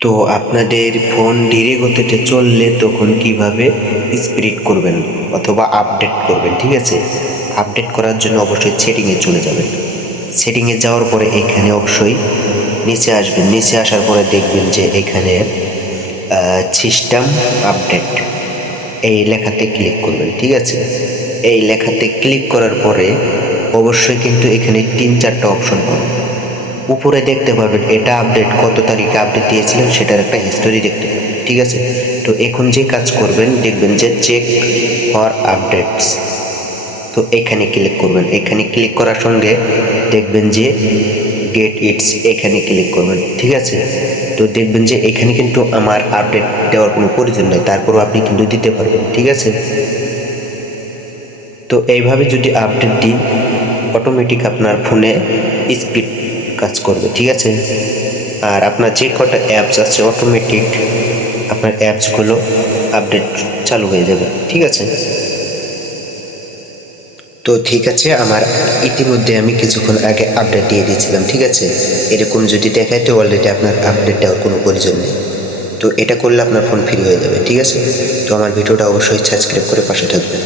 তো আপনাদের ফোন ধীরে গতিতে চললে তখন কীভাবে স্পিড করবেন অথবা আপডেট করবেন, ঠিক আছে? আপডেট করার জন্য অবশ্যই সেটিংয়ে চলে যাবেন। সেটিংয়ে যাওয়ার পরে এখানে অবশ্যই নিচে আসবেন। নিচে আসার পরে দেখবেন যে এখানে সিস্টেম আপডেট এই লেখাতে ক্লিক করবেন, ঠিক আছে? এই লেখাতে ক্লিক করার পরে অবশ্যই কিন্তু এখানে তিন চারটা অপশন পাবেন। উপরে দেখতে পারবেন, এটা আপডেট কত তারিখে আপডেট দিয়েছিলেন সেটার একটা হিস্টোরি দেখতে ঠিক আছে? তো এখন যে কাজ করবেন, দেখবেন যে চেক ফর আপডেটস তো এখানে ক্লিক করবেন, এখানে ক্লিক করার সঙ্গে দেখবেন যে গেট ইটস এখানে ক্লিক করবেন, ঠিক আছে? তো দেখবেন যে এখানে কিন্তু আমার আপডেট দেওয়ার কোনো প্রয়োজন নেই, তারপরও আপনি কিন্তু দিতে পারবেন, ঠিক আছে? তো এইভাবে যদি আপডেট দিই অটোমেটিক আপনার ফোনে স্পিড কাজ করবে, ঠিক আছে? আর আপনার যে কটা অ্যাপস আছে অটোমেটিক আপনার অ্যাপসগুলো আপডেট চালু হয়ে যাবে, ঠিক আছে? তো ঠিক আছে, আমার ইতিমধ্যে আমি কিছুক্ষণ আগে আপডেট দিয়ে দিয়েছিলাম, ঠিক আছে? এরকম যদি দেখায় তো অলরেডি আপনার আপডেট দেওয়ার কোনো প্রয়োজন নেই। তো এটা করলে আপনার ফোন ফ্রি হয়ে যাবে, ঠিক আছে? তো আমার ভিডিওটা অবশ্যই সাবস্ক্রাইব করে পাশে থাকবেন।